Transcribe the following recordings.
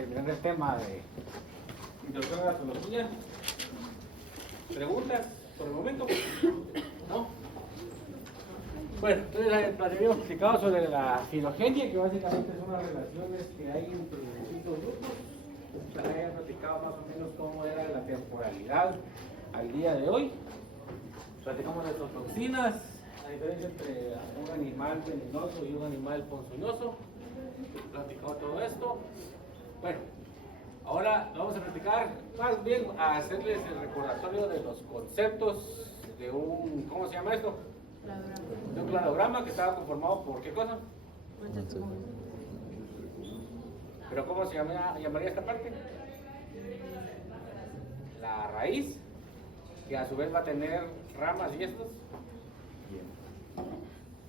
terminando el tema de introducción a la zoología. ¿Preguntas por el momento? ¿No? Bueno, entonces habíamos explicado sobre la filogenia, que básicamente son las relaciones que hay entre distintos grupos. Ya había platicado más o menos cómo era la temporalidad al día de hoy. Platicamos de toxinas, la diferencia entre un animal venenoso y un animal ponzoñoso. Platicado todo esto. Bueno, ahora vamos a platicar más bien a hacerles el recordatorio de los conceptos de un, ¿cómo se llama esto? De un cladograma que estaba conformado por ¿qué cosa? ¿Pero cómo se llamaría esta parte? La raíz, que a su vez va a tener ramas y estos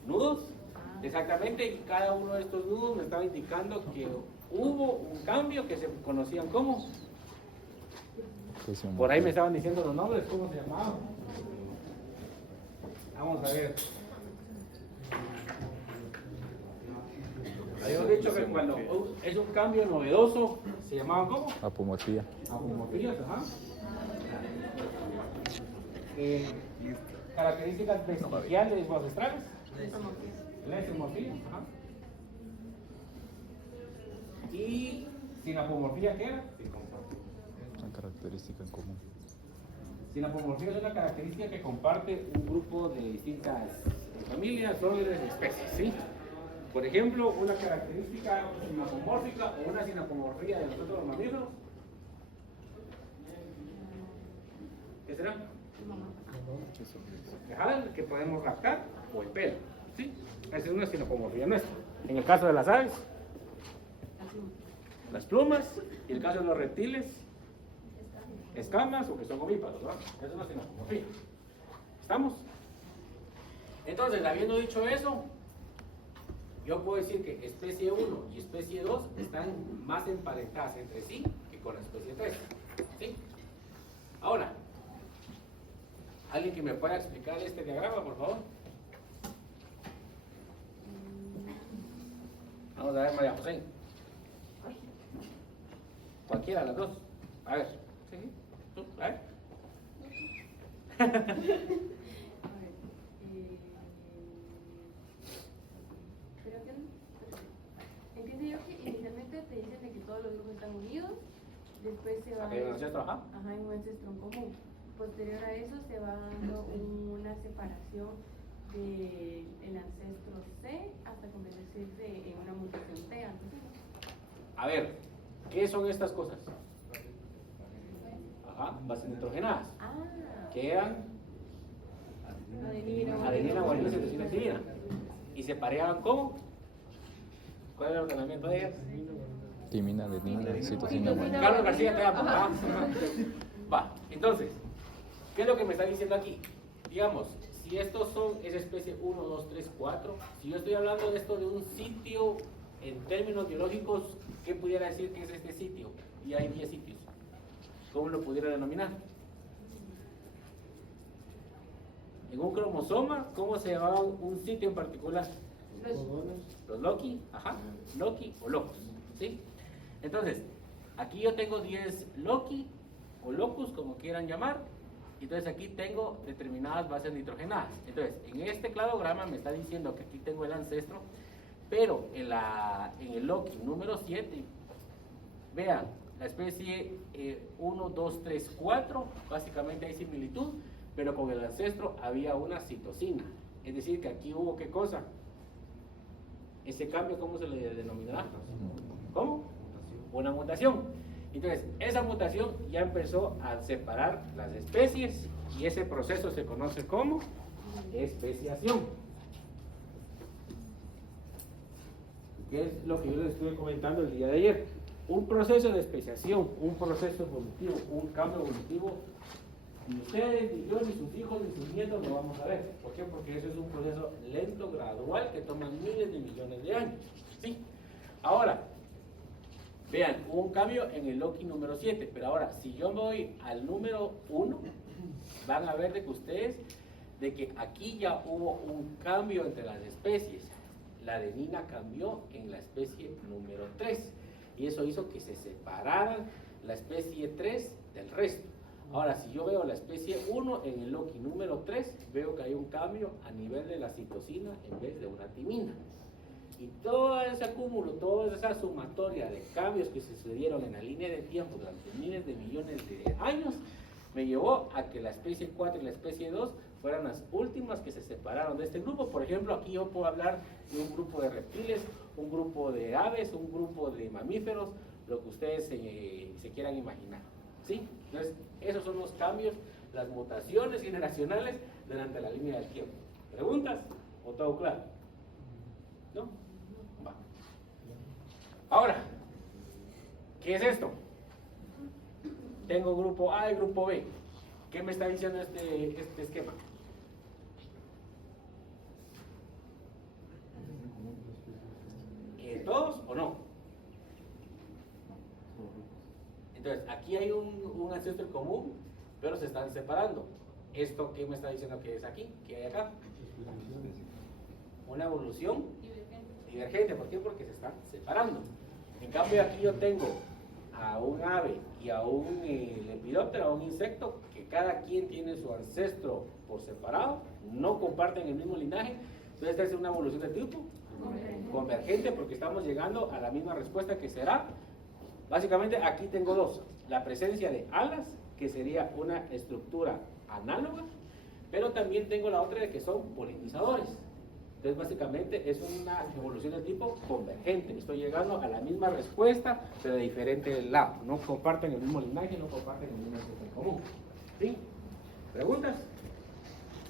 nudos. Exactamente, y cada uno de estos nudos me estaba indicando que hubo un cambio que se conocían como. Por ahí me estaban diciendo los nombres, ¿cómo se llamaban? Vamos a ver. Habíamos dicho que cuando es un cambio novedoso, ¿se llamaban cómo? Apomorfía. Apomorfías, ajá. Características vestigiales o ancestrales. La isomorfía, ajá. Y sinapomorfía, ¿qué era? Una característica en común. Sinapomorfía es una característica que comparte un grupo de distintas familias, órdenes y especies, ¿sí? Por ejemplo, una característica sinapomórfica o una sinapomorfía de nosotros los mamíferos. ¿Qué será? El que podemos raptar o el pelo, ¿sí? Esa es una sinapomorfía nuestra. En el caso de las aves, las plumas, y en el caso de los reptiles, escamas o que son ovíparos, ¿verdad? Es una sinapomorfía. ¿Estamos? Entonces, habiendo dicho eso, yo puedo decir que especie 1 y especie 2 están más emparentadas entre sí que con la especie 3. ¿Sí? Ahora, ¿alguien que me pueda explicar este diagrama, por favor? Vamos a ver, María José. Cualquiera de las dos. A ver. ¿Sí? ¿Tú? A ver. Entiendo yo que inicialmente te dicen de que todos los grupos están unidos, después se va ¿Hay un ancestro? Ajá. hay un ancestro en común. Posterior a eso se va dando una separación del ancestro C hasta convertirse en una mutación T. A ver, ¿qué son estas cosas? Ajá, bases nitrogenadas. Que eran adenina, guanina, citosina, timina. ¿Y se pareaban cómo? ¿Cuál era el ordenamiento de ellas? Timina, adenina, citosina, guanina. Carlos García te va. Va, entonces, ¿qué es lo que me está diciendo aquí? Digamos, si estos son, es especie 1, 2, 3, 4, si yo estoy hablando de esto de un sitio en términos biológicos, ¿qué pudiera decir que es este sitio? Y hay 10 sitios. ¿Cómo lo pudiera denominar? En un cromosoma, ¿cómo se llamaba un sitio en particular? Los loci, ajá, loci o locus, ¿sí? Entonces, aquí yo tengo 10 loci o locus, como quieran llamar. Entonces aquí tengo determinadas bases nitrogenadas. Entonces, en este cladograma me está diciendo que aquí tengo el ancestro, pero en el loci número 7, vean, la especie 1, 2, 3, 4, básicamente hay similitud, pero con el ancestro había una citosina. Es decir, que aquí hubo ¿qué cosa? Ese cambio, ¿cómo se le denominará? ¿Cómo? Una mutación. Entonces, esa mutación ya empezó a separar las especies y ese proceso se conoce como especiación. ¿Qué es lo que yo les estuve comentando el día de ayer? Un proceso de especiación, un proceso evolutivo, un cambio evolutivo, ni ustedes, ni yo, ni sus hijos, ni sus nietos lo vamos a ver. ¿Por qué? Porque eso es un proceso lento, gradual, que toma miles de millones de años. ¿Sí? Ahora, vean, hubo un cambio en el loci número 7, pero ahora, si yo me voy al número 1, van a ver de que ustedes, de que aquí ya hubo un cambio entre las especies. La adenina cambió en la especie número 3. y eso hizo que se separaran la especie 3 del resto. Ahora, si yo veo la especie 1 en el Loki número 3, veo que hay un cambio a nivel de la citosina en vez de una timina. Y todo ese acúmulo, toda esa sumatoria de cambios que se sucedieron en la línea de tiempo durante miles de millones de años, me llevó a que la especie 4 y la especie 2 fueran las últimas que se separaron de este grupo. Por ejemplo, aquí yo puedo hablar de un grupo de reptiles, un grupo de aves, un grupo de mamíferos, lo que ustedes se quieran imaginar, ¿sí? Entonces, esos son los cambios, las mutaciones generacionales durante la línea del tiempo. ¿Preguntas? ¿O todo claro? ¿No? Va. Ahora, ¿qué es esto? Tengo grupo A y grupo B. ¿Qué me está diciendo este esquema? ¿Todos o no? Entonces, aquí hay un ancestro común, pero se están separando. ¿Esto qué me está diciendo que es aquí? ¿Qué hay acá? Una evolución divergente. ¿Por qué? Porque se están separando. En cambio, aquí yo tengo a un ave y a un lepidóptero, a un insecto, que cada quien tiene su ancestro por separado, no comparten el mismo linaje. Entonces, esta es una evolución de tipo convergente, porque estamos llegando a la misma respuesta, que será, básicamente aquí tengo dos: la presencia de alas, que sería una estructura análoga, pero también tengo la otra de que son polinizadores. Entonces básicamente es una evolución de tipo convergente, estoy llegando a la misma respuesta, pero de diferente lado, no comparten el mismo linaje, no comparten el mismo ancestro en común. ¿Sí? ¿Preguntas?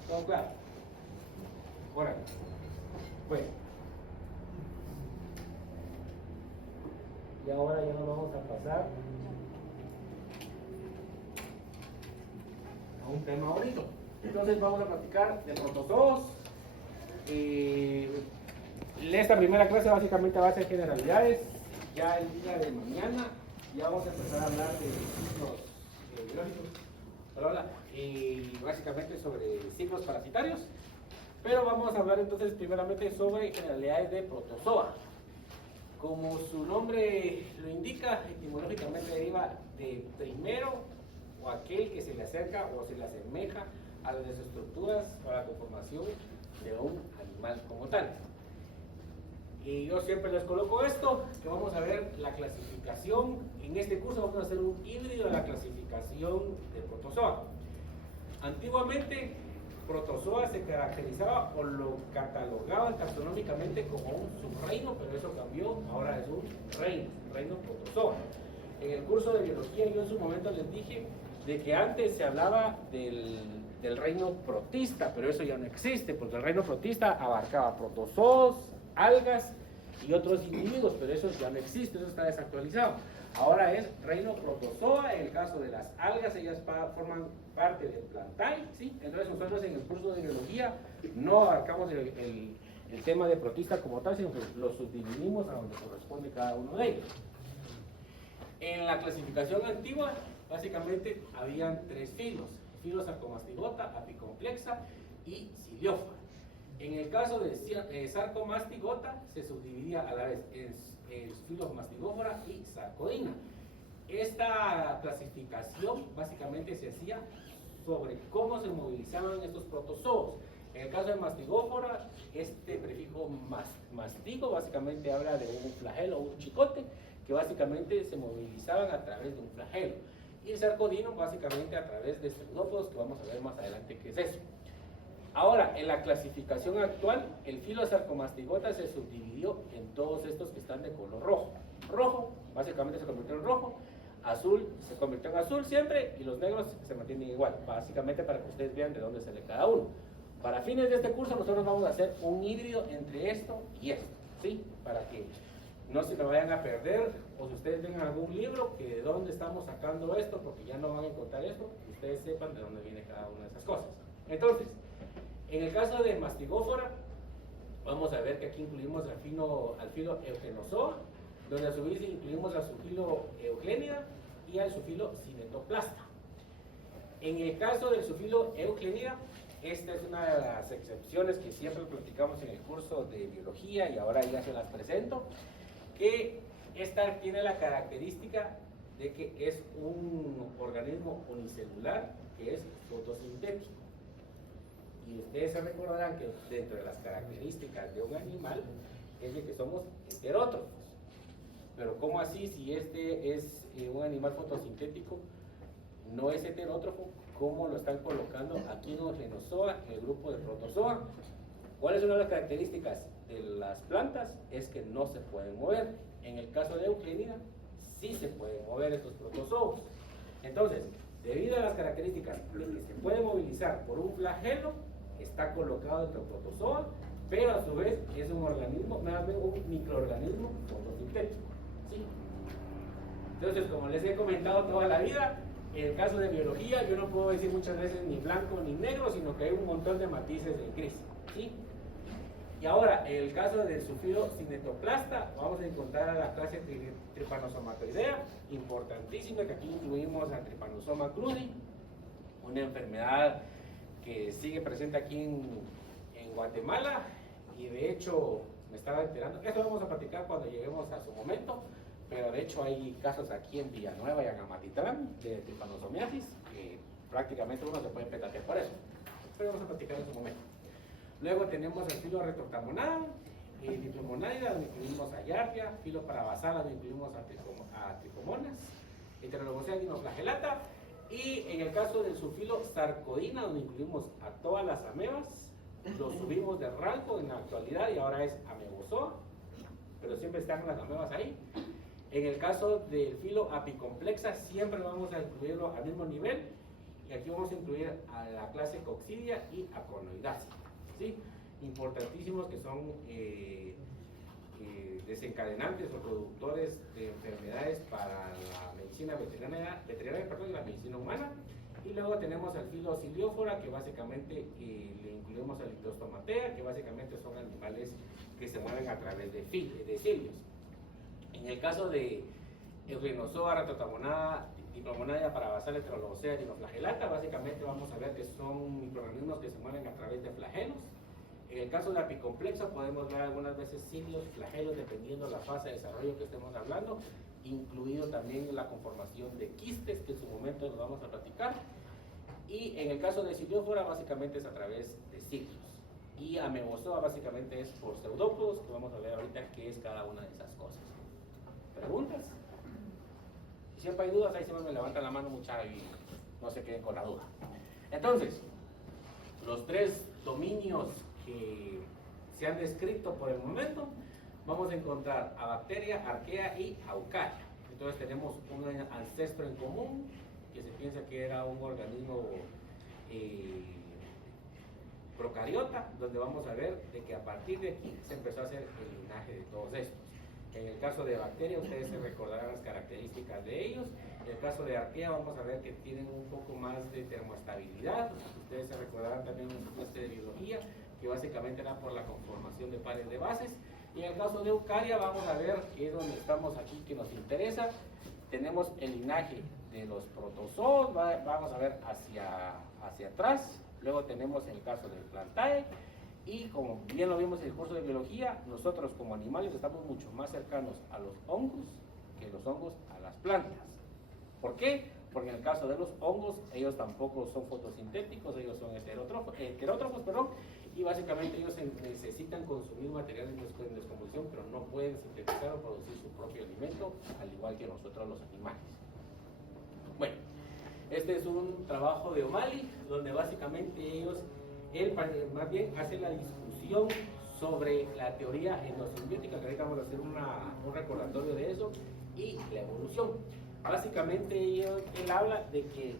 ¿Todo claro? Ahora, bueno. Y ahora ya nos vamos a pasar a un tema bonito. Entonces vamos a platicar de protozoos. Esta primera clase básicamente va a ser generalidades. Ya el día de mañana ya vamos a empezar a hablar de ciclos biológicos, y básicamente sobre ciclos parasitarios. Pero vamos a hablar entonces primeramente sobre generalidades de protozoa. Como su nombre lo indica, etimológicamente deriva de primero, o aquel que se le acerca o se le asemeja a las estructuras o a la conformación de un animal como tal. Y yo siempre les coloco esto, que vamos a ver la clasificación. En este curso vamos a hacer un híbrido de la clasificación de protozoa. Antiguamente, protozoa se caracterizaba o lo catalogaban taxonómicamente como un subreino, pero eso cambió, ahora es un reino protozoa. En el curso de biología yo en su momento les dije de que antes se hablaba del reino protista, pero eso ya no existe, porque el reino protista abarcaba protozoos, algas y otros individuos, pero eso ya no existe, eso está desactualizado. Ahora es reino protozoa. En el caso de las algas, ellas forman parte del plantal, ¿sí? Entonces nosotros en el curso de biología no abarcamos el tema de protista como tal, sino que lo subdividimos a donde corresponde cada uno de ellos. En la clasificación antigua, básicamente habían tres filos: Filosarcomastigota, Apicomplexa y Ciliófora. En el caso de Sarcomastigota se subdividía a la vez en Filosmastigófora y Sarcodina. Esta clasificación básicamente se hacía sobre cómo se movilizaban estos protozoos. En el caso de Mastigófora, este prefijo mastigo básicamente habla de un flagelo o un chicote, que básicamente se movilizaban a través de un flagelo. Y el sarcodino básicamente a través de pseudópodos, que vamos a ver más adelante qué es eso. Ahora, en la clasificación actual, el Filosarcomastigota se subdividió en todos estos que están de color rojo. Rojo, básicamente se convirtió en rojo. Azul se convirtió en azul siempre, y los negros se mantienen igual, básicamente para que ustedes vean de dónde sale cada uno. Para fines de este curso nosotros vamos a hacer un híbrido entre esto y esto, ¿sí? Para que no se me vayan a perder, o si ustedes ven algún libro que de dónde estamos sacando esto, porque ya no van a encontrar esto, que ustedes sepan de dónde viene cada una de esas cosas. Entonces, en el caso de Mastigófora, vamos a ver que aquí incluimos al filo Eugenozoa, donde a su vez incluimos al sufilo Euglénida y al sufilo Cinetoplasta. En el caso del sufilo Euglénida, esta es una de las excepciones que siempre platicamos en el curso de biología, y ahora ya se las presento, que Esta tiene la característica de que es un organismo unicelular que es fotosintético. Y ustedes se recordarán que dentro de las características de un animal es de que somos heterótrofos. Pero ¿cómo así si este es un animal fotosintético? No es heterótrofo, ¿cómo lo están colocando aquí en Eugenozoa, en el grupo de Protozoa? ¿Cuál es una de las características de las plantas? Es que no se pueden mover. En el caso de Euglenidae, sí se pueden mover estos protozoos. Entonces, debido a las características de que se puede movilizar por un flagelo, está colocado dentro del protozoa, pero a su vez es un organismo, más bien un microorganismo fotosintético. ¿Sí? Entonces, como les he comentado toda la vida, en el caso de biología, yo no puedo decir muchas veces ni blanco ni negro, sino que hay un montón de matices de gris. ¿Sí? Y ahora, en el caso del sulfilo cinetoplasta, vamos a encontrar a la clase Trypanosomatoidea, importantísima, que aquí incluimos a Trypanosoma crudi, una enfermedad que sigue presente aquí en Guatemala, y de hecho me estaba enterando, eso vamos a platicar cuando lleguemos a su momento, pero de hecho hay casos aquí en Villanueva y en Amatitlán de Trypanosomiasis, que prácticamente uno se puede petatear por eso, pero vamos a platicar en su momento. Luego tenemos el filo retroctamonada, diplomonaida, donde incluimos a Yardia, filo parabasal, donde incluimos a Tricomonas, Heterologosea dinoflagelata, y en el caso del sulfilo sarcodina, donde incluimos a todas las amebas, lo subimos de rango en la actualidad y ahora es amebozoa, pero siempre están las amebas ahí. En el caso del filo apicomplexa, siempre vamos a incluirlo al mismo nivel, y aquí vamos a incluir a la clase Coccidia y Aconoidácea. ¿Sí? Importantísimos, que son desencadenantes o productores de enfermedades para la medicina veterinaria, y la medicina humana. Y luego tenemos al filo Ciliófora, que básicamente le incluimos al Ictostomatea, que básicamente son animales que se mueven a través de cilios. En el caso de Eugenozoa, Retroctamonada, Diplomonadia, Parabasal, Heterologosea, dinoflagelata, básicamente vamos a ver que son microorganismos que se mueven a través de flagelos. En el caso de la apicomplexa podemos ver algunas veces cilios, flagelos, dependiendo de la fase de desarrollo que estemos hablando, incluido también la conformación de quistes, que en su momento nos vamos a platicar. Y en el caso de Ciliófora, básicamente es a través de ciclos. Y amebozoa básicamente es por pseudópodos, que vamos a ver ahorita qué es cada una de esas cosas. ¿Preguntas? Si siempre hay dudas, ahí siempre me levantan la mano mucha y no se queden con la duda. Entonces, los tres dominios que se han descrito por el momento, vamos a encontrar a bacteria, arquea y eucaria. Entonces tenemos un ancestro en común, que se piensa que era un organismo procariota, donde vamos a ver de que a partir de aquí se empezó a hacer el linaje de todos estos. En el caso de bacteria, ustedes se recordarán las características de ellos. En el caso de arquea, vamos a ver que tienen un poco más de termoestabilidad. Ustedes se recordarán también un clase de biología, que básicamente era por la conformación de pares de bases. Y en el caso de eucaria, vamos a ver que es donde estamos aquí, que nos interesa. Tenemos el linaje de los protozoos, vamos a ver hacia atrás. Luego tenemos el caso del plantae. Y como bien lo vimos en el curso de biología, nosotros como animales estamos mucho más cercanos a los hongos que los hongos a las plantas. ¿Por qué? Porque en el caso de los hongos, ellos tampoco son fotosintéticos, ellos son heterótrofos, y básicamente ellos necesitan consumir material en descomposición, pero no pueden sintetizar o producir su propio alimento, al igual que nosotros los animales. Bueno, este es un trabajo de O'Malley, donde básicamente él más bien hace la discusión sobre la teoría endosimbiótica, que ahorita vamos a hacer un recordatorio de eso, y la evolución. Básicamente él habla de que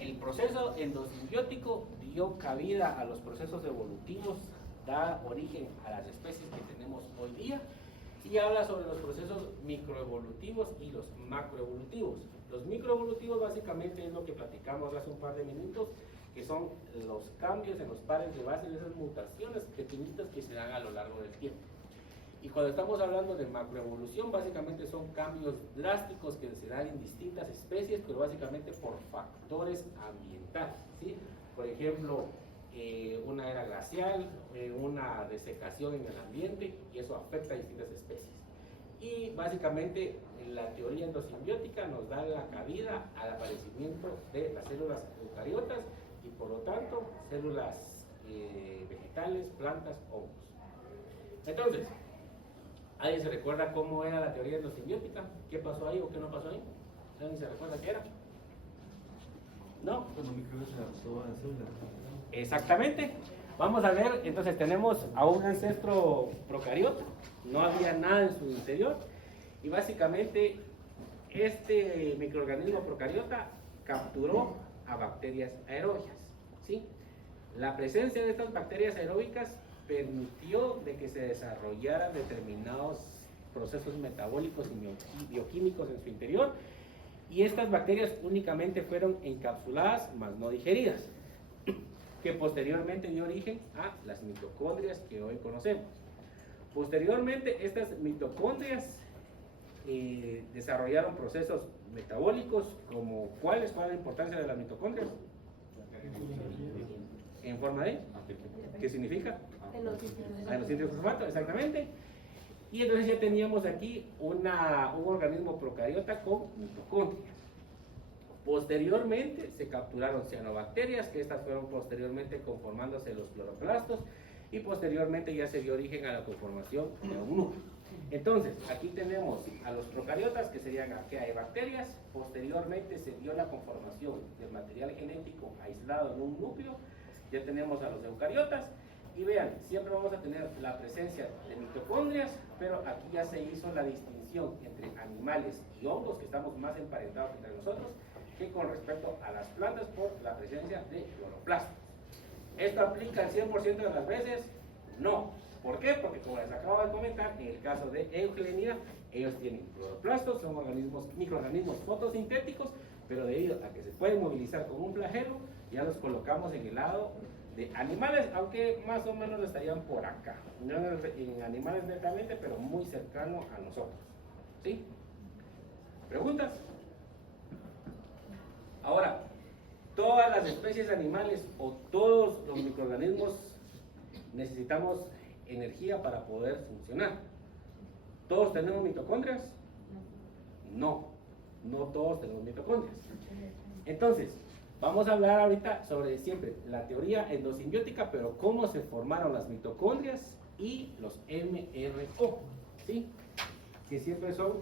el proceso endosimbiótico dio cabida a los procesos evolutivos, da origen a las especies que tenemos hoy día, y habla sobre los procesos microevolutivos y los macroevolutivos. Los microevolutivos básicamente es lo que platicamos hace un par de minutos, que son los cambios en los pares de base, de esas mutaciones pequeñitas que se dan a lo largo del tiempo. Y cuando estamos hablando de macroevolución, básicamente son cambios drásticos que se dan en distintas especies, pero básicamente por factores ambientales, ¿sí? Por ejemplo, una era glacial, una desecación en el ambiente, y eso afecta a distintas especies. y básicamente la teoría endosimbiótica nos da la cabida al aparecimiento de las células eucariotas y por lo tanto células vegetales, plantas, hongos. Entonces, ¿alguien se recuerda cómo era la teoría endosimbiótica? ¿Qué pasó ahí o qué no pasó ahí? ¿Alguien se recuerda qué era? ¿No? Cuando microbios se adaptó a la célula. Exactamente. Vamos a ver, entonces tenemos a un ancestro procariota, no había nada en su interior y básicamente este microorganismo procariota capturó a bacterias aeróbicas, ¿sí? La presencia de estas bacterias aeróbicas permitió de que se desarrollaran determinados procesos metabólicos y bioquímicos en su interior y estas bacterias únicamente fueron encapsuladas, mas no digeridas, que posteriormente dio origen a las mitocondrias que hoy conocemos. Posteriormente, estas mitocondrias desarrollaron procesos metabólicos, como ¿cuál es la importancia de las mitocondrias? En forma de, ¿qué significa? Endosinteros fosfato, exactamente. Y entonces ya teníamos aquí un organismo procariota con mitocondrias. Posteriormente se capturaron cianobacterias, que estas fueron posteriormente conformándose los cloroplastos y posteriormente ya se dio origen a la conformación de un núcleo. Entonces, aquí tenemos a los procariotas, que serían arqueabacterias. Posteriormente se dio la conformación del material genético aislado en un núcleo. Ya tenemos a los eucariotas. Y vean, siempre vamos a tener la presencia de mitocondrias, pero aquí ya se hizo la distinción entre animales y hongos, que estamos más emparentados entre nosotros, que con respecto a las plantas por la presencia de cloroplastos. ¿Esto aplica al 100% de las veces? No. ¿Por qué? Porque como les acabo de comentar, en el caso de Euglenia, ellos tienen cloroplastos, son microorganismos fotosintéticos, pero debido a que se pueden movilizar con un flagelo, ya los colocamos en el lado de animales, aunque más o menos estarían por acá. No en animales netamente, pero muy cercano a nosotros. ¿Sí? ¿Preguntas? Ahora, todas las especies animales o todos los microorganismos necesitamos energía para poder funcionar. ¿Todos tenemos mitocondrias? No, no todos tenemos mitocondrias. Entonces, vamos a hablar ahorita sobre siempre la teoría endosimbiótica, pero cómo se formaron las mitocondrias y los MRO, ¿sí? Que siempre son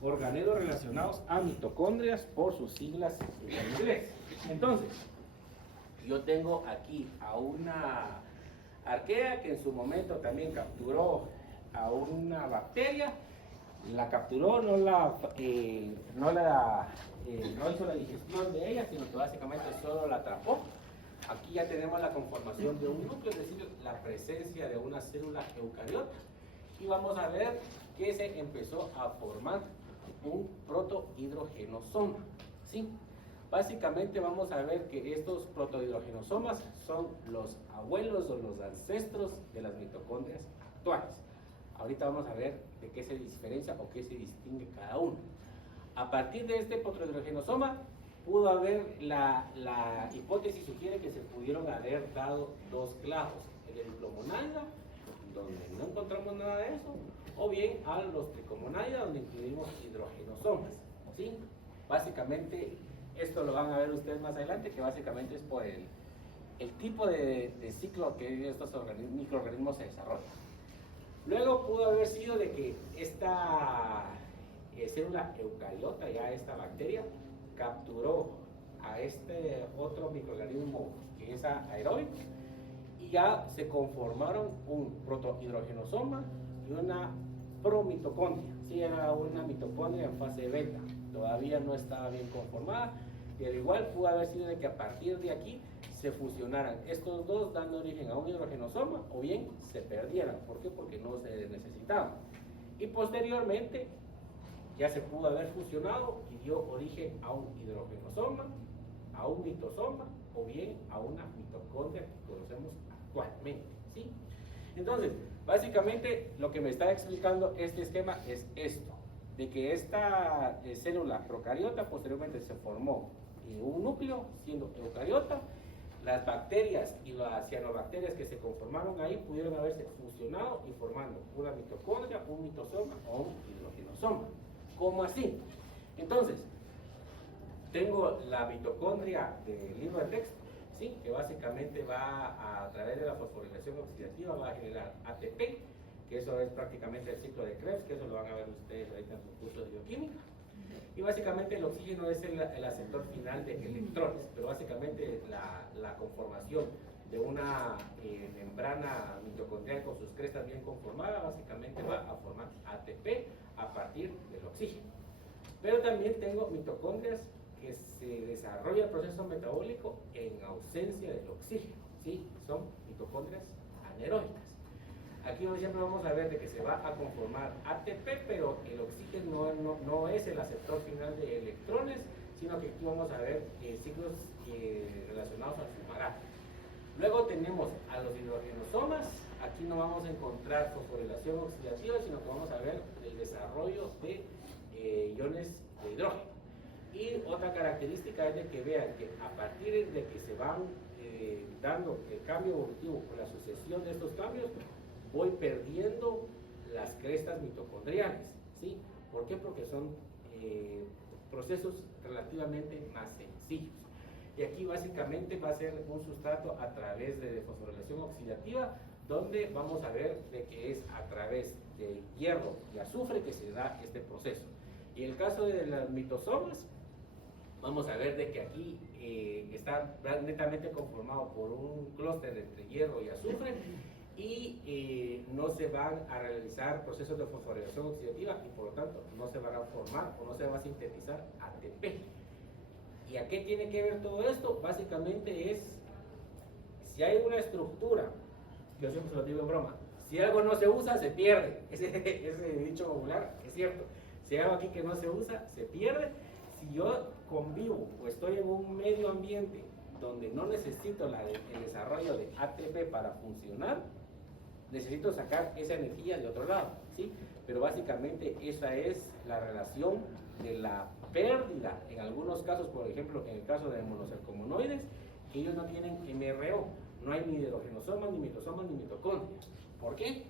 organelos relacionados a mitocondrias por sus siglas en inglés. Entonces, yo tengo aquí a una arquea que en su momento también capturó a una bacteria, la capturó, no hizo la digestión de ella, sino que básicamente solo la atrapó. Aquí ya tenemos la conformación de un núcleo, es decir, la presencia de una célula eucariota. Y vamos a ver que se empezó a formar un protohidrogenossoma, ¿sí? Básicamente vamos a ver que estos protohidrogenosomas son los abuelos o los ancestros de las mitocondrias actuales. Ahorita vamos a ver de qué se diferencia o qué se distingue cada uno. A partir de este protohidrogenosoma pudo haber, la hipótesis sugiere que se pudieron haber dado dos clavos, el diplomonaida, donde no encontramos nada de eso, o bien a los tricomonaida, donde incluimos hidrogenosomas, ¿sí? Básicamente, esto lo van a ver ustedes más adelante, que básicamente es por el tipo de ciclo que estos microorganismos se desarrollan. Luego pudo haber sido de que esta célula eucariota, ya esta bacteria, capturó a este otro microorganismo que es aeróbico y ya se conformaron un protohidrogenosoma y una promitocondria. Sí, era una mitocondria en fase beta, todavía no estaba bien conformada, y al igual pudo haber sido de que a partir de aquí se fusionaran estos dos dando origen a un hidrogenosoma o bien se perdieran. ¿Por qué? Porque no se necesitaban. Y posteriormente ya se pudo haber fusionado y dio origen a un hidrogenosoma, a un mitosoma o bien a una mitocondria que conocemos actualmente, ¿sí? Entonces, básicamente lo que me está explicando este esquema es esto, de que esta célula procariota posteriormente se formó en un núcleo siendo eucariota las bacterias y las cianobacterias que se conformaron ahí pudieron haberse fusionado y formando una mitocondria, un mitosoma o un hidrogenosoma. ¿Cómo así? Entonces, tengo la mitocondria del libro de texto, ¿sí? Que básicamente va a través de la fosforilación oxidativa va a generar ATP, que eso es prácticamente el ciclo de Krebs, que eso lo van a ver ustedes ahorita en su curso de bioquímica. Y básicamente el oxígeno es el aceptor final de electrones, pero básicamente la conformación de una membrana mitocondrial con sus crestas bien conformadas básicamente va a formar ATP a partir del oxígeno. Pero también tengo mitocondrias que se desarrolla el proceso metabólico en ausencia del oxígeno, ¿sí? Son mitocondrias anaeróbicas. Aquí siempre vamos a ver de que se va a conformar ATP, pero el oxígeno no es el aceptor final de electrones, sino que aquí vamos a ver ciclos relacionados al fumarato. Luego tenemos a los hidrogenosomas. Aquí no vamos a encontrar fosforilación oxidativa, sino que vamos a ver el desarrollo de iones de hidrógeno. Y otra característica es de que vean que a partir de que se van dando el cambio evolutivo con la sucesión de estos cambios, voy perdiendo las crestas mitocondriales, ¿sí? ¿Por qué? Porque son procesos relativamente más sencillos. Y aquí básicamente va a ser un sustrato a través de fosforilación oxidativa, donde vamos a ver de que es a través de hierro y azufre que se da este proceso. Y en el caso de las mitosomas, vamos a ver de que aquí está netamente conformado por un clúster entre hierro y azufre, y no se van a realizar procesos de fosforilación oxidativa y por lo tanto no se van a formar o no se va a sintetizar ATP. ¿Y a qué tiene que ver todo esto? Básicamente es, si hay una estructura, yo siempre se lo digo en broma, si algo no se usa, se pierde. Ese dicho popular es cierto. Si hay algo aquí que no se usa, se pierde. Si yo convivo o estoy en un medio ambiente donde no necesito el desarrollo de ATP para funcionar, necesito sacar esa energía de otro lado, ¿sí? Pero básicamente esa es la relación de la pérdida, en algunos casos, por ejemplo, en el caso de monocercomonoides, ellos no tienen MRO, no hay ni hidrogenosomas, ni mitosomas, ni mitocondrias. ¿Por qué?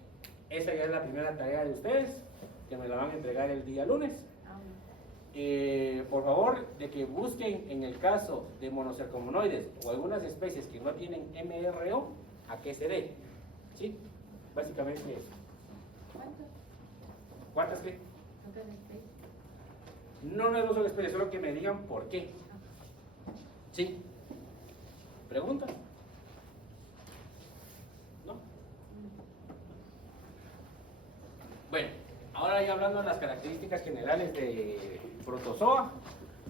Esa ya es la primera tarea de ustedes, que me la van a entregar el día lunes. Por favor, de que busquen en el caso de monocercomonoides o algunas especies que no tienen MRO, a qué se debe, ¿sí? Básicamente eso. ¿Cuántas qué? ¿Cuántas especies? No son especies, solo que me digan por qué. ¿Sí? ¿Pregunta? ¿No? Bueno, ahora ya hablando de las características generales de protozoa,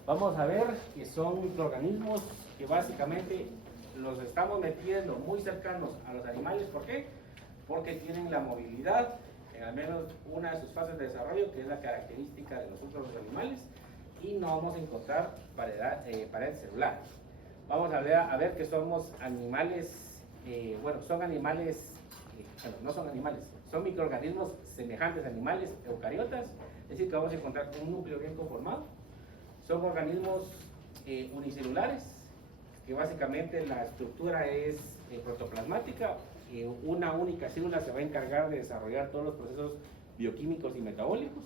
vamos a ver que son microorganismos que básicamente los estamos metiendo muy cercanos a los animales. ¿Por qué? Porque tienen la movilidad en al menos una de sus fases de desarrollo, que es la característica de nosotros los animales, y no vamos a encontrar paredes celulares. Vamos a ver que somos animales, son animales, no son animales, son microorganismos semejantes a animales eucariotas, es decir, que vamos a encontrar un núcleo bien conformado. Son organismos unicelulares, que básicamente la estructura es protoplasmática, una única célula se va a encargar de desarrollar todos los procesos bioquímicos y metabólicos,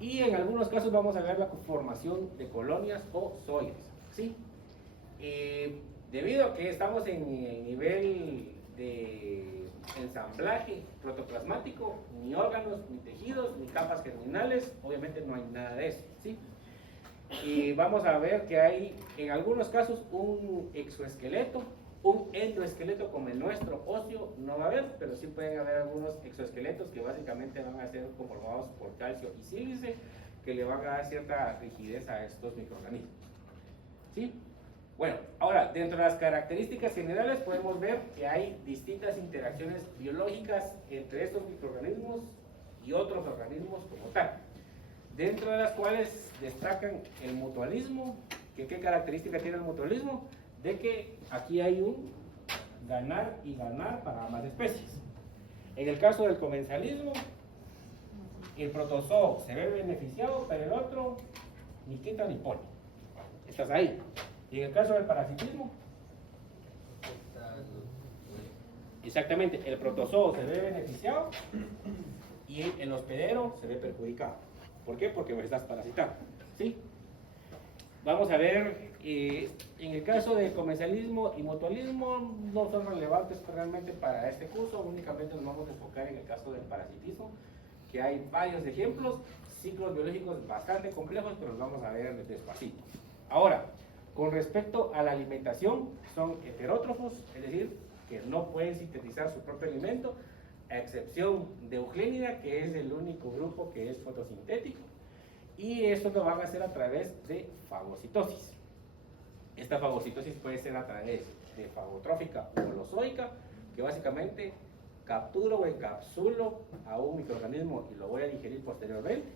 y en algunos casos vamos a ver la formación de colonias o zoides, ¿sí? Debido a que estamos en el nivel de ensamblaje protoplasmático, ni órganos, ni tejidos, ni capas germinales, obviamente no hay nada de eso, ¿sí? Y vamos a ver que hay en algunos casos un exoesqueleto, un endoesqueleto como el nuestro óseo no va a haber, pero sí pueden haber algunos exoesqueletos que básicamente van a ser conformados por calcio y sílice, que le van a dar cierta rigidez a estos microorganismos, ¿sí? Bueno, ahora, dentro de las características generales podemos ver que hay distintas interacciones biológicas entre estos microorganismos y otros organismos como tal, dentro de las cuales destacan el mutualismo. ¿Qué característica tiene el mutualismo? De que aquí hay un ganar y ganar para ambas especies. En el caso del comensalismo, el protozoo se ve beneficiado, pero el otro ni quita ni pone. Estás ahí. Y en el caso del parasitismo, Exactamente, el protozoo se ve beneficiado y el hospedero se ve perjudicado. ¿Por qué? Porque me estás parasitando. ¿Sí? Vamos a ver, en el caso de comercialismo y mutualismo no son relevantes realmente para este curso, únicamente nos vamos a enfocar en el caso del parasitismo, que hay varios ejemplos, ciclos biológicos bastante complejos, pero los vamos a ver despacito. Ahora, con respecto a la alimentación, son heterótrofos, es decir, que no pueden sintetizar su propio alimento, a excepción de Euglénida, que es el único grupo que es fotosintético, y esto lo van a hacer a través de fagocitosis. Esta fagocitosis puede ser a través de fagotrófica o holozoica, que básicamente capturo o encapsulo a un microorganismo y lo voy a digerir posteriormente,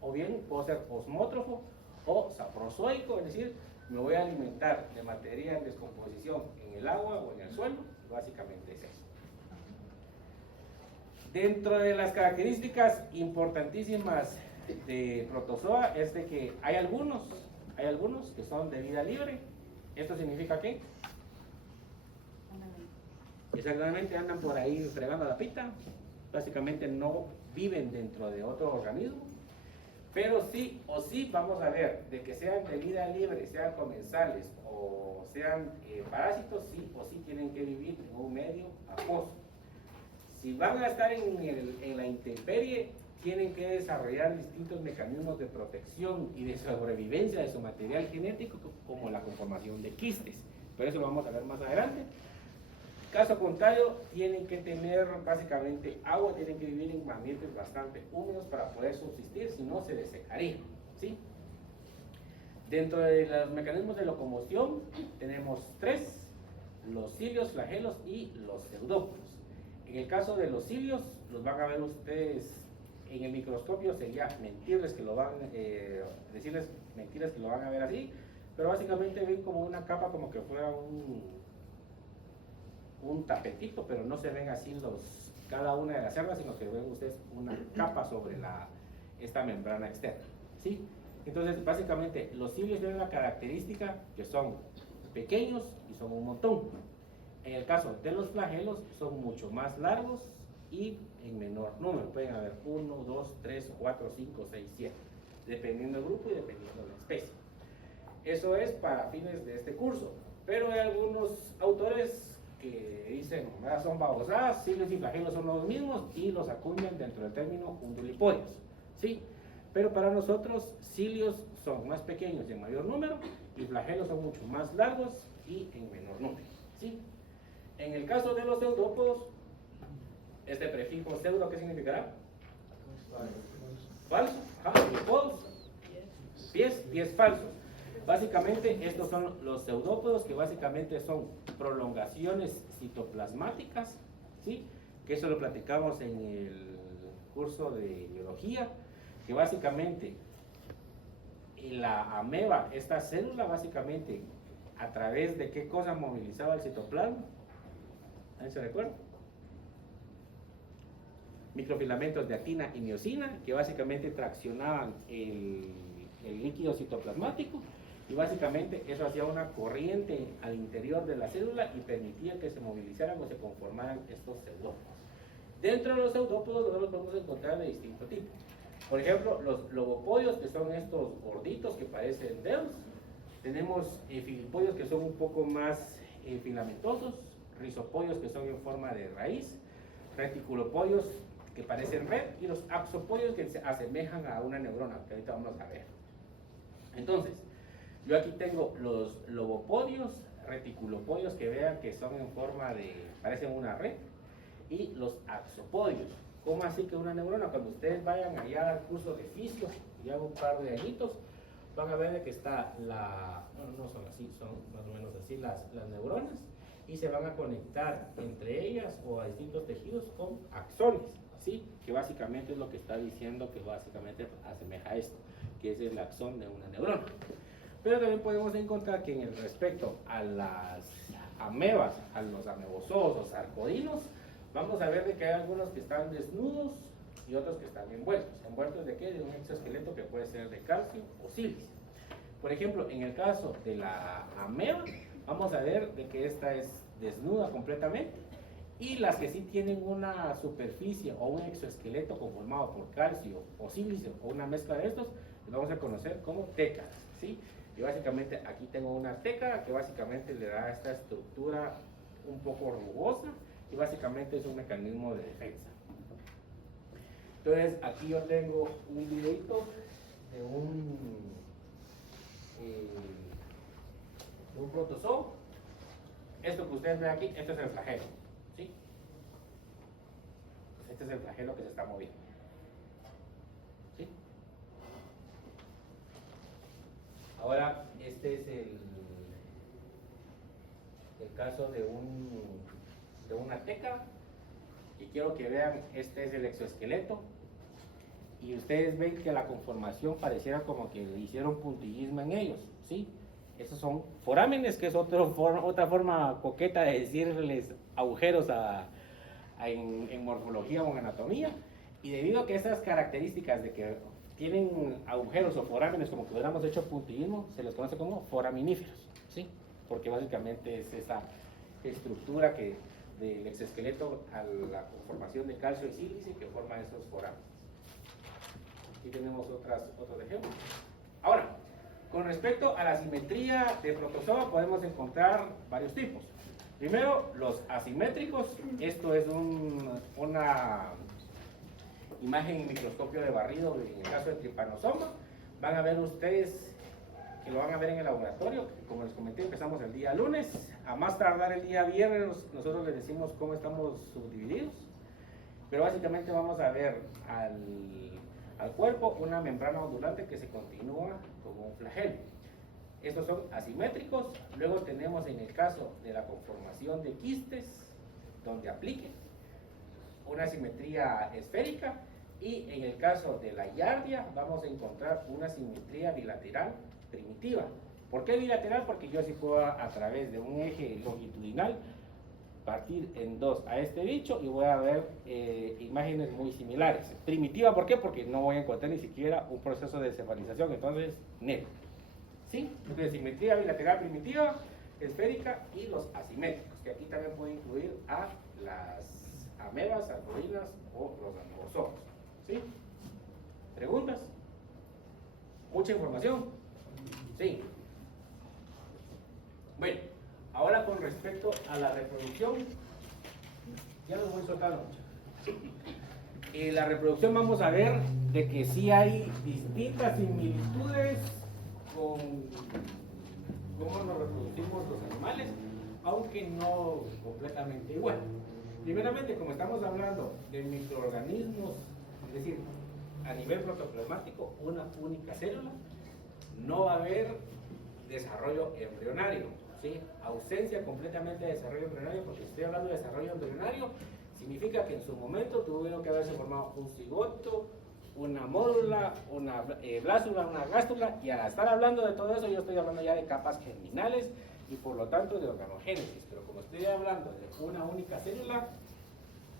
o bien puedo ser osmótrofo o saprozoico, es decir, me voy a alimentar de materia en descomposición en el agua o en el suelo, básicamente es eso. Dentro de las características importantísimas de protozoa es de que hay algunos que son de vida libre. ¿Esto significa qué? Exactamente, andan por ahí fregando la pita, básicamente no viven dentro de otro organismo, pero sí o sí vamos a ver de que sean de vida libre, sean comensales o sean parásitos, sí o sí tienen que vivir en un medio acuoso. Si van a estar en la intemperie, tienen que desarrollar distintos mecanismos de protección y de sobrevivencia de su material genético, como la conformación de quistes, pero eso lo vamos a ver más adelante. Caso contrario, tienen que tener básicamente agua, tienen que vivir en ambientes bastante húmedos para poder subsistir, si no se desecarían, ¿sí? Dentro de los mecanismos de locomoción tenemos tres: los cilios, flagelos y los pseudópodos. En el caso de los cilios, los van a ver ustedes en el microscopio, sería mentirles que lo van, decirles mentiras que lo van a ver así, pero básicamente ven como una capa, como que fuera un tapetito, pero no se ven así cada una de las cerdas, sino que ven ustedes una capa sobre esta membrana externa, ¿sí? Entonces, básicamente, los cilios tienen la característica que son pequeños y son un montón. En el caso de los flagelos, son mucho más largos y en menor número. Pueden haber 1, 2, 3, 4, 5, 6, 7, dependiendo del grupo y dependiendo de la especie. Eso es para fines de este curso, pero hay algunos autores que dicen, son babosadas, cilios y flagelos son los mismos y los acuñan dentro del término undulipodios, ¿sí? Pero para nosotros, cilios son más pequeños y en mayor número, y flagelos son mucho más largos y en menor número, ¿sí? En el caso de los pseudópodos, este prefijo pseudo, ¿qué significará? Falso. Podos, pies falsos. Básicamente estos son los pseudópodos, que básicamente son prolongaciones citoplasmáticas, ¿sí? Que eso lo platicamos en el curso de biología, que básicamente la ameba, esta célula, básicamente a través de qué cosa movilizaba el citoplasma. ¿Alguien se recuerda? Microfilamentos de actina y miosina, que básicamente traccionaban el líquido citoplasmático, y básicamente eso hacía una corriente al interior de la célula y permitía que se movilizaran o se conformaran estos pseudópodos. Dentro de los pseudópodos nosotros podemos encontrar de distinto tipo. Por ejemplo, los lobopodios, que son estos gorditos que parecen dedos. Tenemos filipodios, que son un poco más filamentosos, rizopodios, que son en forma de raíz, reticulopodios, que parecen red, y los axopodios, que se asemejan a una neurona, que ahorita vamos a ver. Entonces, yo aquí tengo los lobopodios, reticulopodios, que vean que son en forma de, parecen una red, y los axopodios. ¿Cómo así que una neurona? Cuando ustedes vayan allá al curso de fisio, ya un par de añitos, van a ver de que está no son así, son más o menos así las neuronas, y se van a conectar entre ellas o a distintos tejidos con axones, ¿sí? Que básicamente es lo que está diciendo, que básicamente asemeja a esto, que es el axón de una neurona. Pero también podemos encontrar que en el respecto a las amebas, a los amebozoos o sarcodinos, vamos a ver de que hay algunos que están desnudos y otros que están envueltos. ¿Envueltos de qué? De un exoesqueleto que puede ser de calcio o sílice. Por ejemplo, en el caso de la ameba, vamos a ver de que esta es desnuda completamente, Y las que sí tienen una superficie o un exoesqueleto conformado por calcio o sílice o una mezcla de estos, los vamos a conocer como tecas, ¿sí? Y básicamente aquí tengo una teca que básicamente le da esta estructura un poco rugosa y básicamente es un mecanismo de defensa. Entonces aquí yo tengo un videito de un protozoo. Esto que ustedes ven aquí, esto es el flagelo, ¿sí? Este es el flagelo que se está moviendo, ¿sí? Ahora, este es el caso de una teca, y quiero que vean, este es el exoesqueleto, y ustedes ven que la conformación pareciera como que hicieron puntillismo en ellos, ¿sí? Esos son forámenes, que es otra forma coqueta de decirles agujeros en morfología o en anatomía, y debido a que esas características de que tienen agujeros o forámenes como que hubiéramos hecho puntillismo, se les conoce como foraminíferos, ¿sí? Porque básicamente es esa estructura del exoesqueleto a la conformación de calcio y sílice que forma esos forámenes. Aquí tenemos otros ejemplos. Ahora, con respecto a la simetría de protozoa, podemos encontrar varios tipos. Primero, los asimétricos. Esto es una imagen en microscopio de barrido en el caso de Trypanosoma. Van a ver ustedes que lo van a ver en el laboratorio. Como les comenté, empezamos el día lunes. A más tardar el día viernes, nosotros les decimos cómo estamos subdivididos. Pero básicamente vamos a ver al cuerpo una membrana ondulante que se continúa como un flagelo. Estos son asimétricos. Luego tenemos en el caso de la conformación de quistes, donde aplique una simetría esférica, y en el caso de la yardia vamos a encontrar una simetría bilateral primitiva. ¿Por qué bilateral? Porque yo sí puedo a través de un eje longitudinal partir en dos a este bicho y voy a ver imágenes muy similares. Primitiva, ¿por qué? Porque no voy a encontrar ni siquiera un proceso de cefalización, entonces negro. ¿Sí? Entonces, simetría bilateral primitiva, esférica, y los asimétricos, que aquí también puede incluir a las amebas, arcoínas o los amebozoos. ¿Sí? ¿Preguntas? ¿Mucha información? Sí. Bueno, ahora con respecto a la reproducción, ya los voy soltando. La reproducción vamos a ver de que sí hay distintas similitudes con cómo nos reproducimos los animales, aunque no completamente igual. Primeramente, como estamos hablando de microorganismos, es decir, a nivel protoplasmático, una única célula, no va a haber desarrollo embrionario, ¿sí? Ausencia completamente de desarrollo embrionario, porque si estoy hablando de desarrollo embrionario, significa que en su momento tuvieron que haberse formado un cigoto, una módula, una blásula, una gástula, y al estar hablando de todo eso, yo estoy hablando ya de capas germinales y por lo tanto de organogénesis. Pero como estoy hablando de una única célula,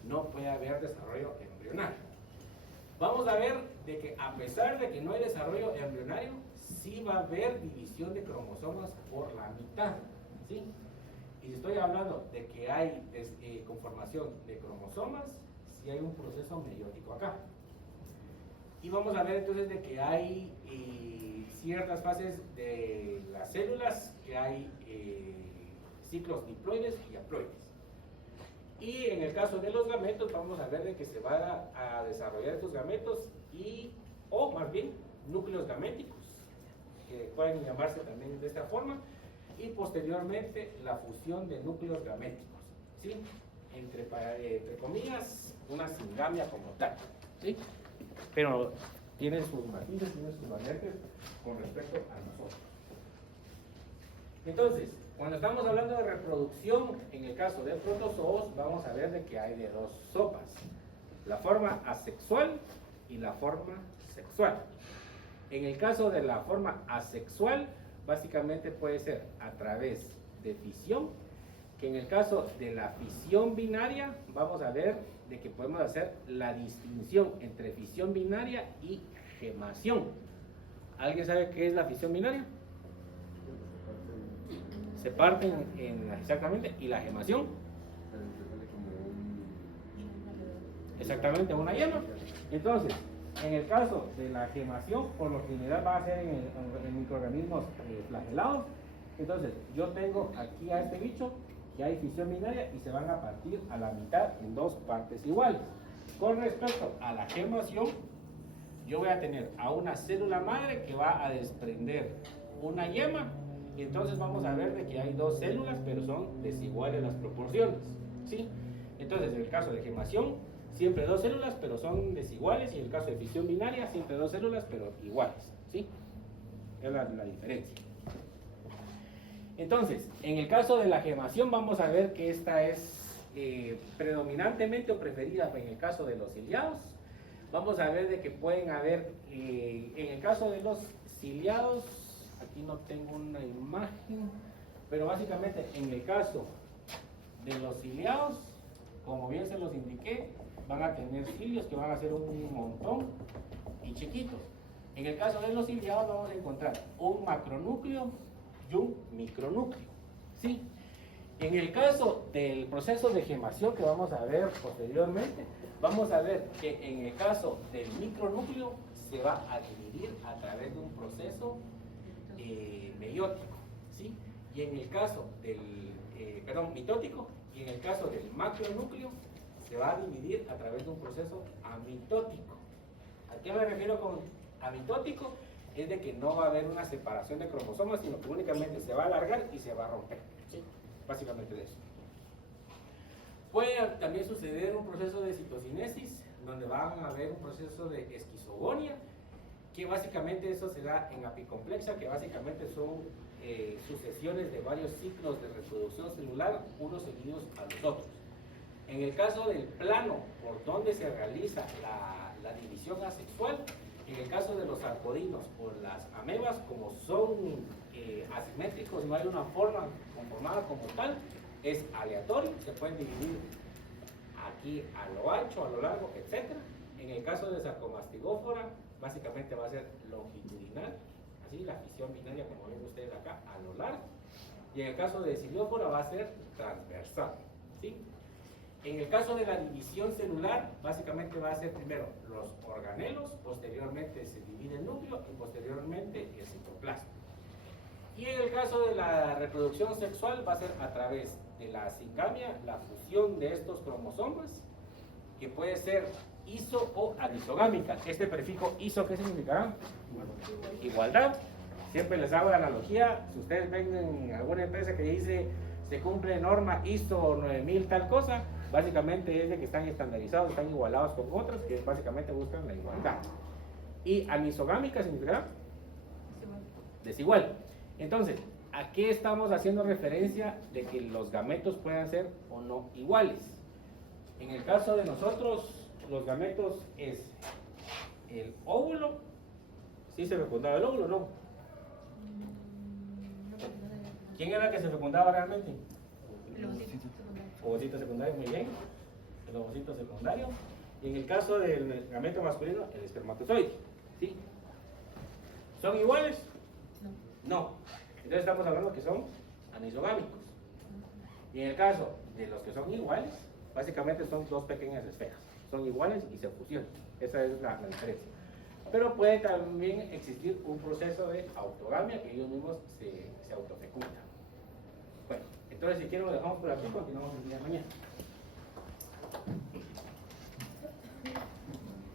no puede haber desarrollo embrionario. Vamos a ver de que a pesar de que no hay desarrollo embrionario, sí va a haber división de cromosomas por la mitad, ¿sí? Y si estoy hablando de que hay conformación de cromosomas, sí hay un proceso meiótico acá. Y vamos a ver entonces de que hay ciertas fases de las células, que hay ciclos diploides y haploides. Y en el caso de los gametos vamos a ver de que se va a desarrollar estos gametos o más bien núcleos gaméticos, que pueden llamarse también de esta forma, y posteriormente la fusión de núcleos gaméticos, ¿sí? Entre comillas, una singamia como tal, ¿sí? Pero tienen sus matices, tienen sus variantes con respecto a nosotros. Entonces, cuando estamos hablando de reproducción, en el caso de protozoos, vamos a ver de que hay de dos sopas: la forma asexual y la forma sexual. En el caso de la forma asexual, básicamente puede ser a través de fisión, que en el caso de la fisión binaria, vamos a ver de que podemos hacer la distinción entre fisión binaria y gemación. ¿Alguien sabe qué es la fisión binaria? Se parten exactamente. ¿Y la gemación? exactamente una yema. Entonces, en el caso de la gemación, por lo general va a ser en microorganismos flagelados. Entonces, yo tengo aquí a este bicho que hay fisión binaria y se van a partir a la mitad en dos partes iguales. Con respecto a la gemación, yo voy a tener a una célula madre que va a desprender una yema, y entonces vamos a ver de que hay dos células, pero son desiguales las proporciones, ¿sí? Entonces, en el caso de gemación, siempre dos células, pero son desiguales, y en el caso de fisión binaria, siempre dos células, pero iguales, ¿sí? Es la diferencia. Entonces, en el caso de la gemación, vamos a ver que esta es predominantemente o preferida en el caso de los ciliados. Vamos a ver de que pueden haber, en el caso de los ciliados, aquí no tengo una imagen, pero básicamente en el caso de los ciliados, como bien se los indiqué, van a tener cilios que van a ser un montón y chiquitos. En el caso de los ciliados vamos a encontrar un macronúcleo y un micronúcleo, ¿sí? En el caso del proceso de gemación que vamos a ver posteriormente, vamos a ver que en el caso del micronúcleo se va a dividir a través de un proceso meiótico, ¿sí? Y en el caso del, mitótico, y en el caso del macronúcleo se va a dividir a través de un proceso amitótico. ¿A qué me refiero con amitótico? Es de que no va a haber una separación de cromosomas, sino que únicamente se va a alargar y se va a romper, ¿sí? Básicamente de eso. Puede también suceder un proceso de citocinesis, donde van a haber un proceso de esquizogonia, que básicamente eso se da en apicomplexa, que básicamente son sucesiones de varios ciclos de reproducción celular, unos seguidos a los otros. En el caso del plano por donde se realiza la división asexual, en el caso de los arcodinos o las amebas, como son asimétricos, no hay una forma conformada como tal, es aleatorio, se pueden dividir aquí a lo ancho, a lo largo, etc. En el caso de Sarcomastigófora, básicamente va a ser longitudinal, así la fisión binaria como ven ustedes acá, a lo largo. Y en el caso de Ciliófora va a ser transversal, ¿sí? En el caso de la división celular, básicamente va a ser primero los organelos, posteriormente se divide el núcleo y posteriormente el citoplasma. Y en el caso de la reproducción sexual va a ser a través de la singamia, la fusión de estos cromosomas, que puede ser iso o anisogámica. Este prefijo iso, ¿qué significará? Igualdad. Siempre les hago la analogía, si ustedes ven en alguna empresa que dice se cumple norma ISO 9000 tal cosa, básicamente es de que están estandarizados, están igualados con otros, que básicamente buscan la igualdad. Y anisogámica significará desigual. Entonces, ¿a qué estamos haciendo referencia de que los gametos puedan ser o no iguales? En el caso de nosotros, los gametos es el óvulo. ¿Sí se fecundaba el óvulo o no? ¿Quién era el que se fecundaba realmente? El ovocito. Ovocito secundario, muy bien. El ovocito secundario. Y en el caso del gameto masculino, el espermatozoide. ¿Sí? ¿Son iguales? No. Entonces estamos hablando que son anisogámicos. Y en el caso de los que son iguales, básicamente son dos pequeñas esferas. Son iguales y se fusionan. Esa es la diferencia. Pero puede también existir un proceso de autogamia, que ellos mismos se autofecundan. Bueno, entonces si quieren lo dejamos por aquí, continuamos el día de mañana.